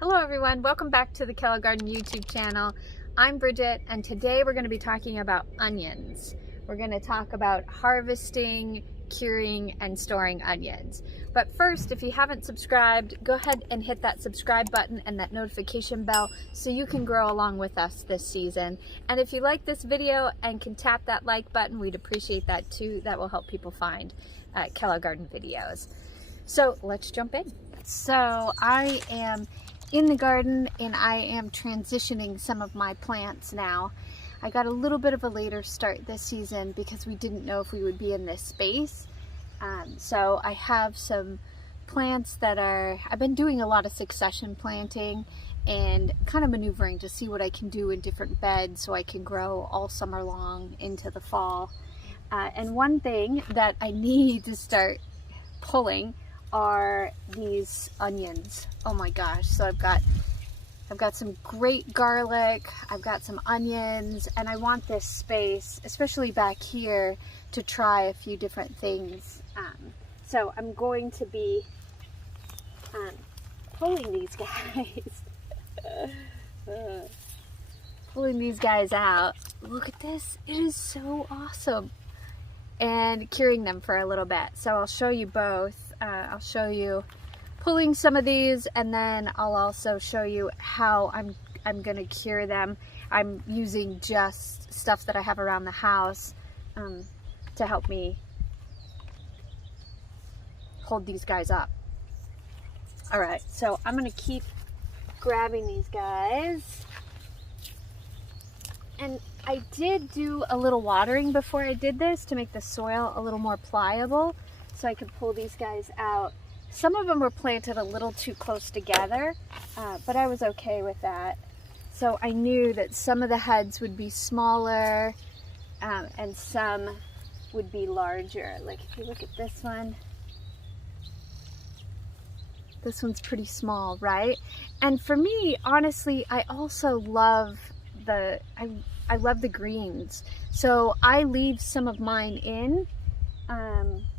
Hello everyone, welcome back to the Pickle Garden YouTube channel. I'm Bridget and today we're going to be talking about onions. We're going to talk about harvesting, curing, and storing onions. But first, if you haven't subscribed, go ahead and hit that subscribe button and that notification bell so you can grow along with us this season. And if you like this video and can tap that like button, we'd appreciate that too. That will help people find Pickle Garden videos. So let's jump in. So I am in the garden and I am transitioning some of my plants now. I got a little bit of a later start this season because we didn't know if we would be in this space. So I have some plants that I've been doing a lot of succession planting and kind of maneuvering to see what I can do in different beds so I can grow all summer long into the fall. And one thing that I need to start pulling are these onions. Oh my gosh. So I've got some great garlic, I've got some onions, and I want this space, especially back here, to try a few different things. So I'm going to be pulling these guys. Pulling these guys out. Look at this. It is so awesome. And curing them for a little bit. So I'll show you both. I'll show you pulling some of these, and then I'll also show you how I'm going to cure them. I'm using just stuff that I have around the house to help me hold these guys up. Alright, so I'm going to keep grabbing these guys. And I did do a little watering before I did this to make the soil a little more pliable so I could pull these guys out. Some of them were planted a little too close together, but I was okay with that. So I knew that some of the heads would be smaller and some would be larger. Like if you look at this one, this one's pretty small, right? And for me, honestly, I also love I love the greens. So I leave some of mine in.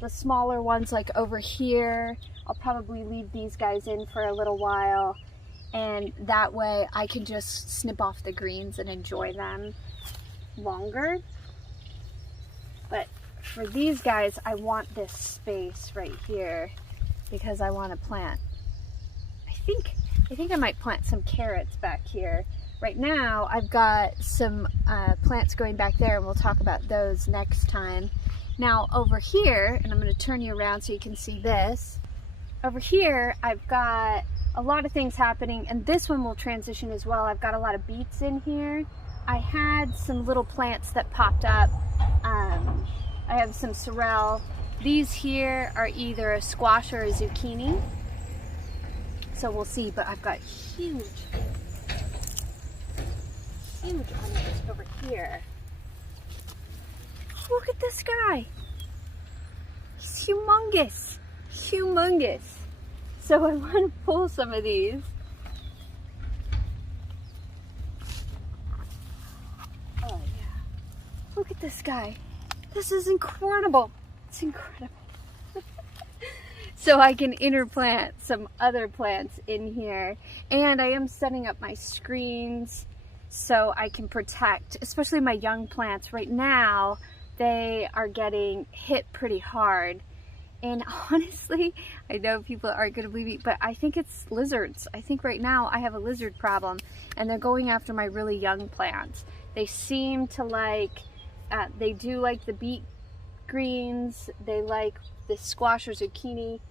The smaller ones like over here, I'll probably leave these guys in for a little while, and that way I can just snip off the greens and enjoy them longer. But for these guys, I want this space right here because I want to plant. I think I might plant some carrots back here. Right now I've got some plants going back there, and we'll talk about those next time. Now over here, and I'm going to turn you around so you can see this. Over here, I've got a lot of things happening, and this one will transition as well. I've got a lot of beets in here. I had some little plants that popped up. I have some sorrel. These here are either a squash or a zucchini. So we'll see, but I've got huge onions over here. Look at this guy. He's humongous. Humongous. So I want to pull some of these. Oh yeah. Look at this guy. This is incredible. It's incredible. So I can interplant some other plants in here. And I am setting up my screens so I can protect, especially my young plants. Right now, they are getting hit pretty hard. And honestly, I know people aren't going to believe me, but I think it's lizards. I think right now I have a lizard problem, and they're going after my really young plants. They seem to like, they do like the beet greens, they like the squash or zucchini.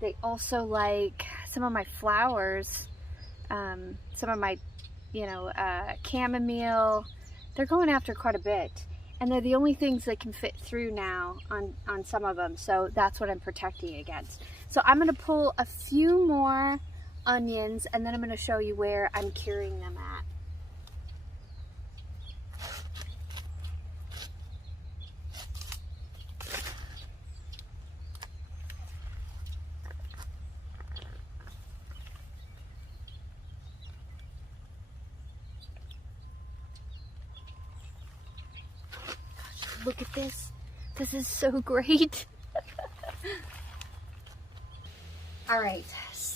They also like some of my flowers, some of my, chamomile. They're going after quite a bit. And they're the only things that can fit through now on some of them. So that's what I'm protecting against. So I'm going to pull a few more onions, and then I'm going to show you where I'm curing them at. Look at this. This is so great. All right,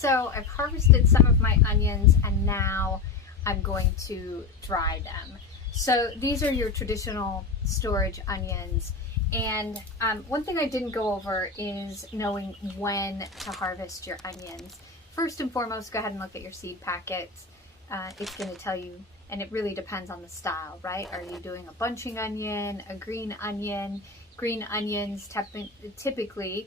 So I've harvested some of my onions and now I'm going to dry them. So these are your traditional storage onions. And one thing I didn't go over is knowing when to harvest your onions. First and foremost, go ahead and look at your seed packets. It's going to tell you, and it really depends on the style, right? Are you doing a bunching onion, a green onion? Green onions typically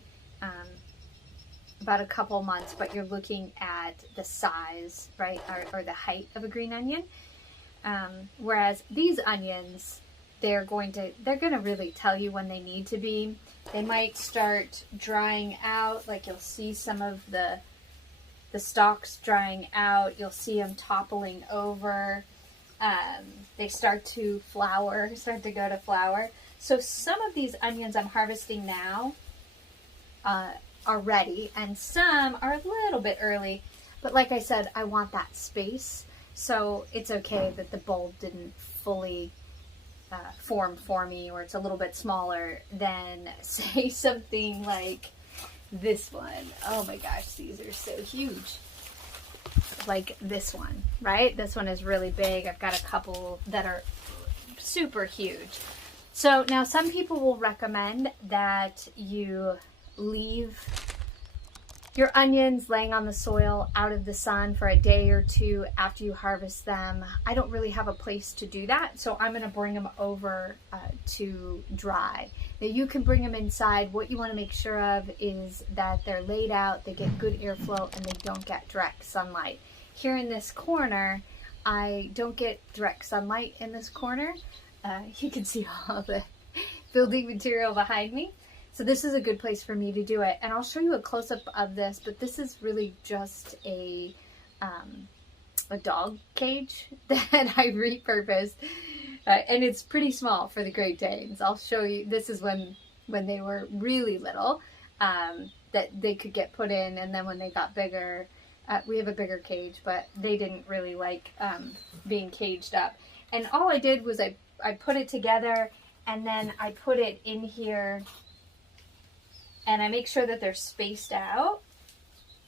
about a couple months, but you're looking at the size, right, or the height of a green onion. Whereas these onions, they're gonna really tell you when they need to be. They might start drying out, like you'll see some of the stalks drying out. You'll see them toppling over. They start to go to flower. So some of these onions I'm harvesting now are ready, and some are a little bit early. But like I said, I want that space, so it's okay that the bulb didn't fully form for me, or it's a little bit smaller than, say, something like this one. Oh my gosh, these are so huge. Like this one, right? This one is really big. I've got a couple that are super huge. So now some people will recommend that you leave your onions laying on the soil out of the sun for a day or two after you harvest them. I don't really have a place to do that, so I'm going to bring them over to dry. Now you can bring them inside. What you want to make sure of is that they're laid out, they get good airflow, and they don't get direct sunlight. Here in this corner, I don't get direct sunlight in this corner. You can see all the building material behind me. So this is a good place for me to do it. And I'll show you a close-up of this, but this is really just a dog cage that I repurposed. And it's pretty small for the Great Danes. I'll show you, this is when they were really little, that they could get put in, and then when they got bigger, we have a bigger cage, but they didn't really like being caged up. And all I did was I put it together, and then I put it in here, and I make sure that they're spaced out.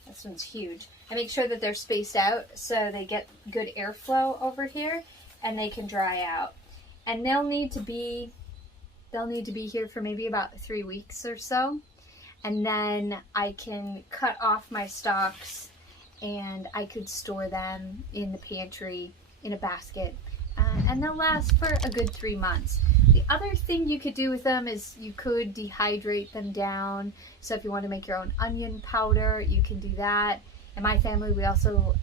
This one's huge. I make sure that they're spaced out so they get good airflow over here and they can dry out. And they'll need to be here for maybe about 3 weeks or so. And then I can cut off my stalks and I could store them in the pantry in a basket. And they'll last for a good 3 months. The other thing you could do with them is you could dehydrate them down. So if you want to make your own onion powder, you can do that. In my family,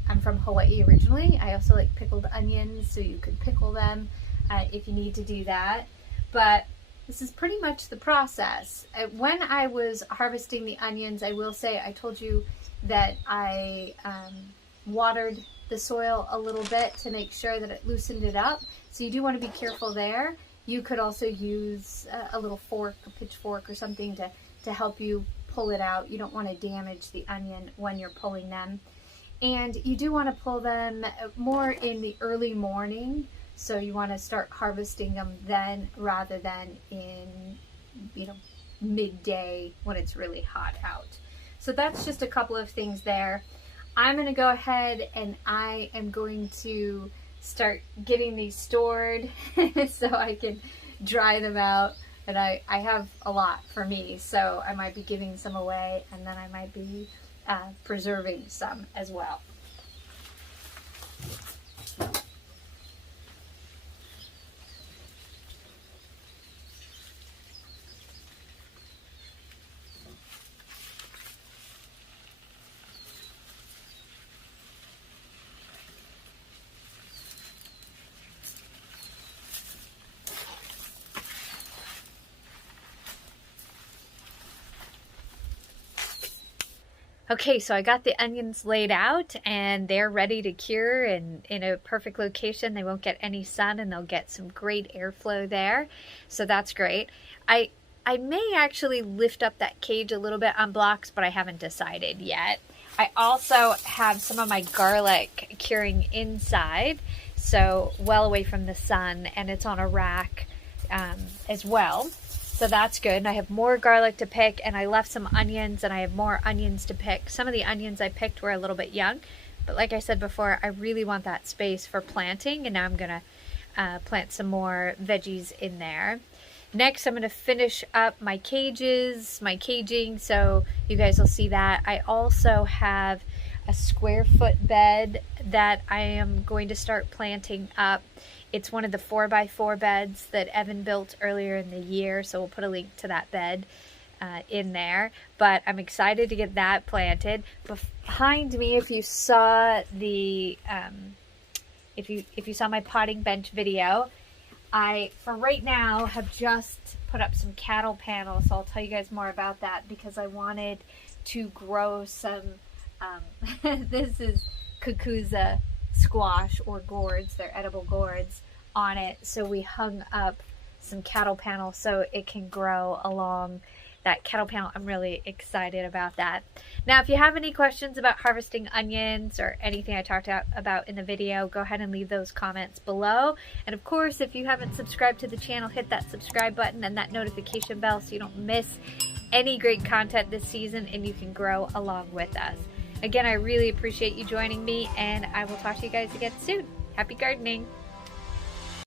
I'm from Hawaii originally. I also like pickled onions, so you could pickle them if you need to do that. But this is pretty much the process. When I was harvesting the onions, I will say, I told you that I watered the soil a little bit to make sure that it loosened it up. So you do want to be careful there. You could also use a little fork, a pitchfork or something to help you pull it out. You don't want to damage the onion when you're pulling them. And you do want to pull them more in the early morning. So you want to start harvesting them then rather than in, midday when it's really hot out. So that's just a couple of things there. I'm going to go ahead and I am going to start getting these stored so I can dry them out. And I have a lot for me, so I might be giving some away, and then I might be preserving some as well. Okay, so I got the onions laid out and they're ready to cure and in a perfect location. They won't get any sun and they'll get some great airflow there. So that's great. I may actually lift up that cage a little bit on blocks, but I haven't decided yet. I also have some of my garlic curing inside, so well away from the sun, and it's on a rack as well. So that's good. And I have more garlic to pick, and I left some onions, and I have more onions to pick. Some of the onions I picked were a little bit young, but like I said before, I really want that space for planting, and now I'm gonna plant some more veggies in there. Next, I'm gonna finish up my cages, my caging, so you guys will see that. I also have a square foot bed that I am going to start planting up. It's one of the 4x4 beds that Evan built earlier in the year, so we'll put a link to that bed in there. But I'm excited to get that planted. Behind me, if you saw the if you saw my potting bench video, I for right now have just put up some cattle panels. So I'll tell you guys more about that because I wanted to grow some. This is cucuzza squash or gourds. They're edible gourds on it. So we hung up some cattle panels so it can grow along that cattle panel. I'm really excited about that. Now, if you have any questions about harvesting onions or anything I talked about in the video, go ahead and leave those comments below. And of course, if you haven't subscribed to the channel, hit that subscribe button and that notification bell so you don't miss any great content this season and you can grow along with us. Again, I really appreciate you joining me, and I will talk to you guys again soon. Happy gardening!